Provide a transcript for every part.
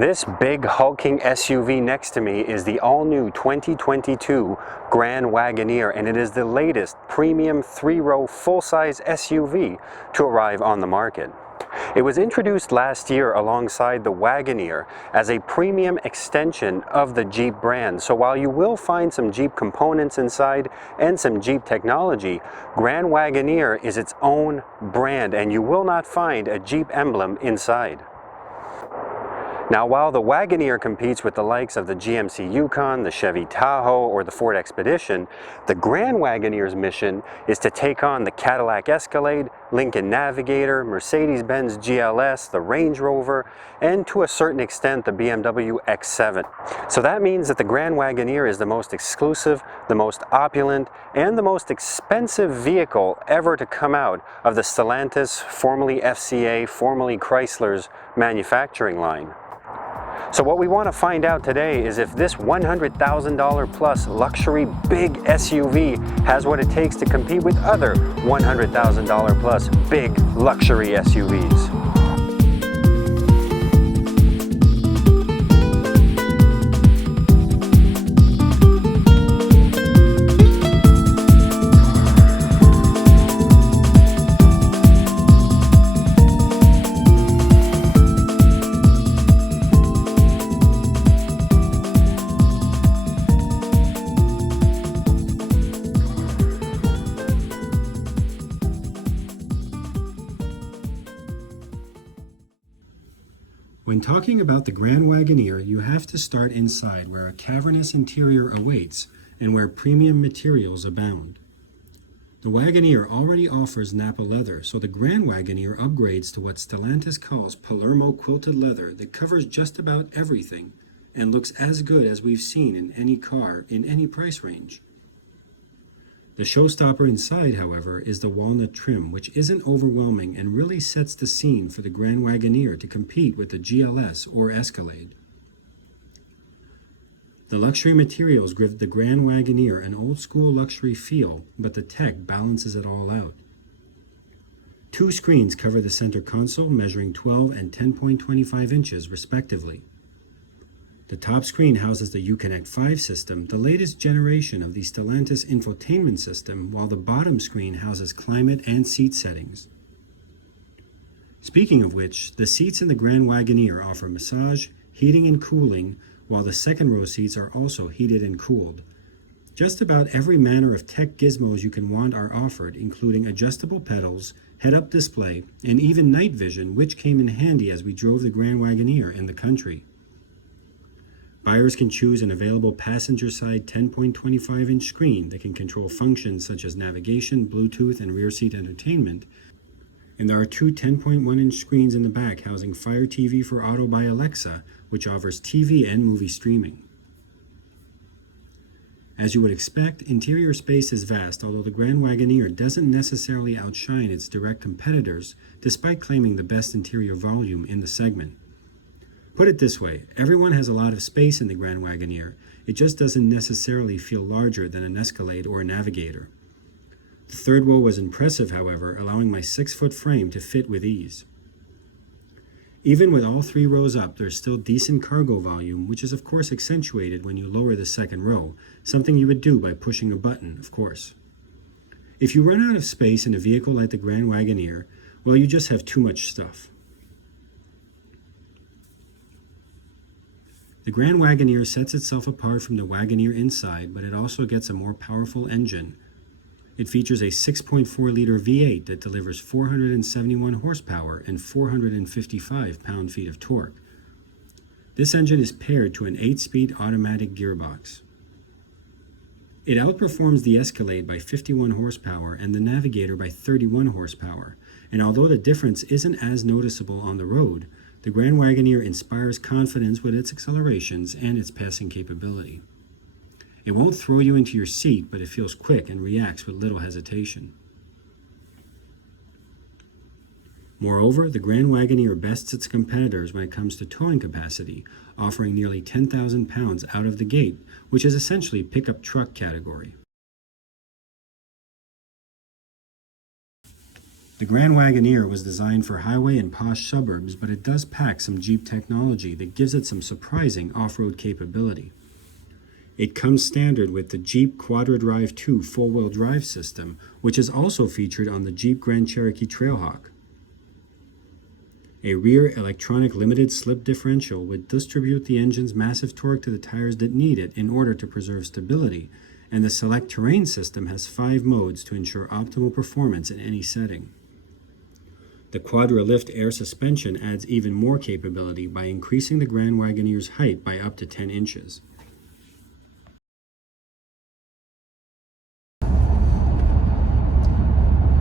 This big hulking SUV next to me is the all-new 2022 Grand Wagoneer, and it is the latest premium three-row full-size SUV to arrive on the market. It was introduced last year alongside the Wagoneer as a premium extension of the Jeep brand. So while you will find some Jeep components inside and some Jeep technology, Grand Wagoneer is its own brand, and you will not find a Jeep emblem inside. Now, while the Wagoneer competes with the likes of the GMC Yukon, the Chevy Tahoe, or the Ford Expedition, the Grand Wagoneer's mission is to take on the Cadillac Escalade, Lincoln Navigator, Mercedes-Benz GLS, the Range Rover, and to a certain extent the BMW X7. So that means that the Grand Wagoneer is the most exclusive, the most opulent, and the most expensive vehicle ever to come out of the Stellantis, formerly FCA, formerly Chrysler's manufacturing line. So what we want to find out today is if this $100,000 plus luxury big SUV has what it takes to compete with other $100,000 plus big luxury SUVs. When talking about the Grand Wagoneer, you have to start inside, where a cavernous interior awaits and where premium materials abound. The Wagoneer already offers Nappa leather, so the Grand Wagoneer upgrades to what Stellantis calls Palermo quilted leather that covers just about everything and looks as good as we've seen in any car in any price range. The showstopper inside, however, is the walnut trim, which isn't overwhelming and really sets the scene for the Grand Wagoneer to compete with the GLS or Escalade. The luxury materials give the Grand Wagoneer an old-school luxury feel, but the tech balances it all out. Two screens cover the center console, measuring 12 and 10.25 inches respectively. The top screen houses the Uconnect 5 system, the latest generation of the Stellantis infotainment system, while the bottom screen houses climate and seat settings. Speaking of which, the seats in the Grand Wagoneer offer massage, heating and cooling, while the second row seats are also heated and cooled. Just about every manner of tech gizmos you can want are offered, including adjustable pedals, head-up display, and even night vision, which came in handy as we drove the Grand Wagoneer in the country. Buyers can choose an available passenger-side 10.25-inch screen that can control functions such as navigation, Bluetooth, and rear seat entertainment. And there are two 10.1-inch screens in the back housing Fire TV for Auto by Alexa, which offers TV and movie streaming. As you would expect, interior space is vast, although the Grand Wagoneer doesn't necessarily outshine its direct competitors, despite claiming the best interior volume in the segment. Put it this way, everyone has a lot of space in the Grand Wagoneer, it just doesn't necessarily feel larger than an Escalade or a Navigator. The third row was impressive, however, allowing my 6-foot frame to fit with ease. Even with all 3 rows up, there's still decent cargo volume, which is of course accentuated when you lower the second row, something you would do by pushing a button, of course. If you run out of space in a vehicle like the Grand Wagoneer, well, you just have too much stuff. The Grand Wagoneer sets itself apart from the Wagoneer inside, but it also gets a more powerful engine. It features a 6.4-liter V8 that delivers 471 horsepower and 455 pound-feet of torque. This engine is paired to an 8-speed automatic gearbox. It outperforms the Escalade by 51 horsepower and the Navigator by 31 horsepower, and although the difference isn't as noticeable on the road, the Grand Wagoneer inspires confidence with its accelerations and its passing capability. It won't throw you into your seat, but it feels quick and reacts with little hesitation. Moreover, the Grand Wagoneer bests its competitors when it comes to towing capacity, offering nearly 10,000 pounds out of the gate, which is essentially pickup truck category. The Grand Wagoneer was designed for highway and posh suburbs, but it does pack some Jeep technology that gives it some surprising off-road capability. It comes standard with the Jeep Quadra-Drive 2 four-wheel drive system, which is also featured on the Jeep Grand Cherokee Trailhawk. A rear electronic limited slip differential would distribute the engine's massive torque to the tires that need it in order to preserve stability, and the Select Terrain system has 5 modes to ensure optimal performance in any setting. The Quadra-Lift air suspension adds even more capability by increasing the Grand Wagoneer's height by up to 10 inches.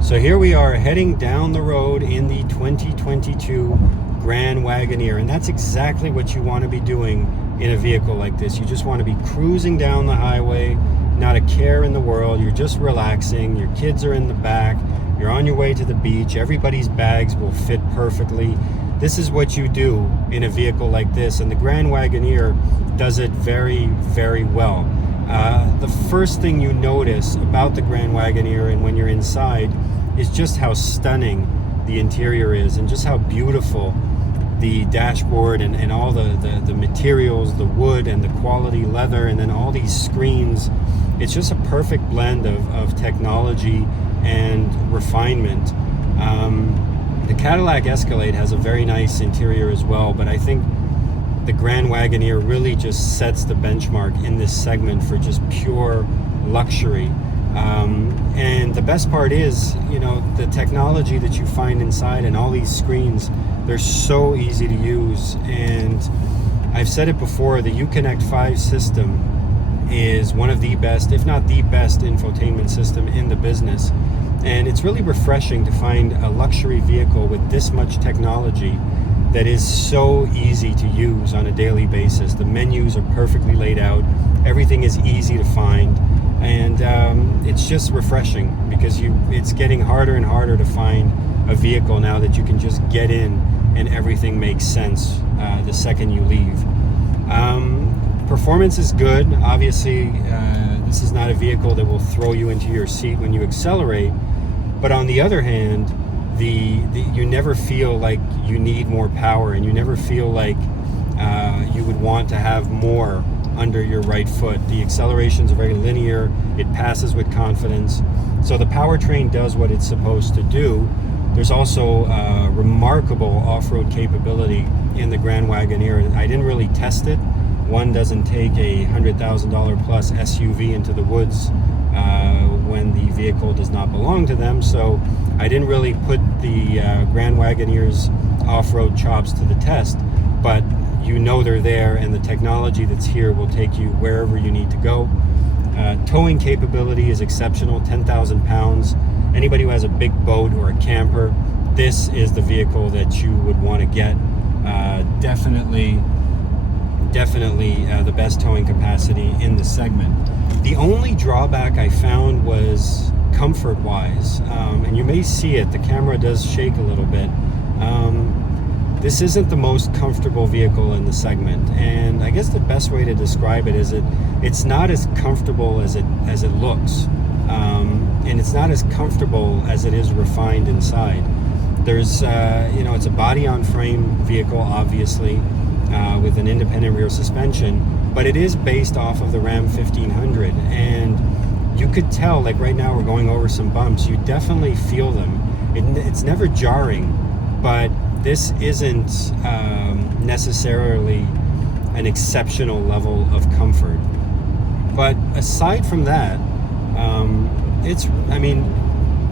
So here we are heading down the road in the 2022 Grand Wagoneer, and that's exactly what you want to be doing in a vehicle like this. You just want to be cruising down the highway, not a care in the world. You're just relaxing. Your kids are in the back. You're on your way to the beach. Everybody's bags will fit perfectly. This is what you do in a vehicle like this, and the Grand Wagoneer does it very, very well. The first thing you notice about the Grand Wagoneer and when you're inside is just how stunning the interior is, and just how beautiful the dashboard and all the materials, the wood and the quality leather, and then all these screens. It's just a perfect blend of technology and refinement. The Cadillac Escalade has a very nice interior as well, but I think the Grand Wagoneer really just sets the benchmark in this segment for just pure luxury. And the best part is, you know, the technology that you find inside and all these screens, they're so easy to use. And I've said it before, the Uconnect 5 system is one of the best, if not the best, infotainment system in the business. And it's really refreshing to find a luxury vehicle with this much technology that is so easy to use on a daily basis. The menus are perfectly laid out, everything is easy to find, and it's just refreshing because it's getting harder and harder to find a vehicle now that you can just get in and everything makes sense the second you leave. Performance is good. Obviously, this is not a vehicle that will throw you into your seat when you accelerate, but on the other hand, you never feel like you need more power, and you never feel like you would want to have more under your right foot. The accelerations are very linear. It passes with confidence. So the powertrain does what it's supposed to do. There's also remarkable off-road capability in the Grand Wagoneer. I didn't really test it. One doesn't take a $100,000 plus SUV into the woods when the vehicle does not belong to them. So I didn't really put the Grand Wagoneer's off-road chops to the test, but you know they're there, and the technology that's here will take you wherever you need to go. Towing capability is exceptional, 10,000 pounds. Anybody who has a big boat or a camper, this is the vehicle that you would want to get. Definitely the best towing capacity in the segment. The only drawback I found was comfort-wise, and you may see it, the camera does shake a little bit. This isn't the most comfortable vehicle in the segment, and I guess the best way to describe it is it's not as comfortable as it looks, and it's not as comfortable as it is refined inside. There's it's a body-on-frame vehicle, obviously, with an independent rear suspension, but it is based off of the Ram 1500, and you could tell, like right now we're going over some bumps, you definitely feel them. It's never jarring, but this isn't necessarily an exceptional level of comfort. But aside from that,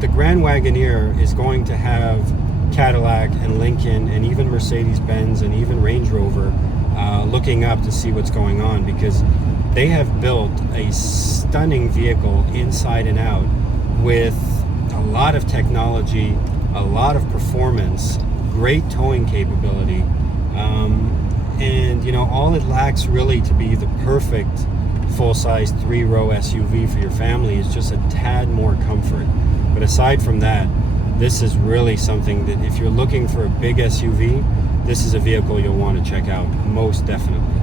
the Grand Wagoneer is going to have Cadillac and Lincoln and even Mercedes-Benz and even Range Rover looking up to see what's going on, because they have built a stunning vehicle inside and out with a lot of technology, a lot of performance, great towing capability, and all it lacks really to be the perfect full-size 3-row SUV for your family is just a tad more comfort. But aside from that, this is really something that if you're looking for a big SUV, this is a vehicle you'll want to check out, most definitely.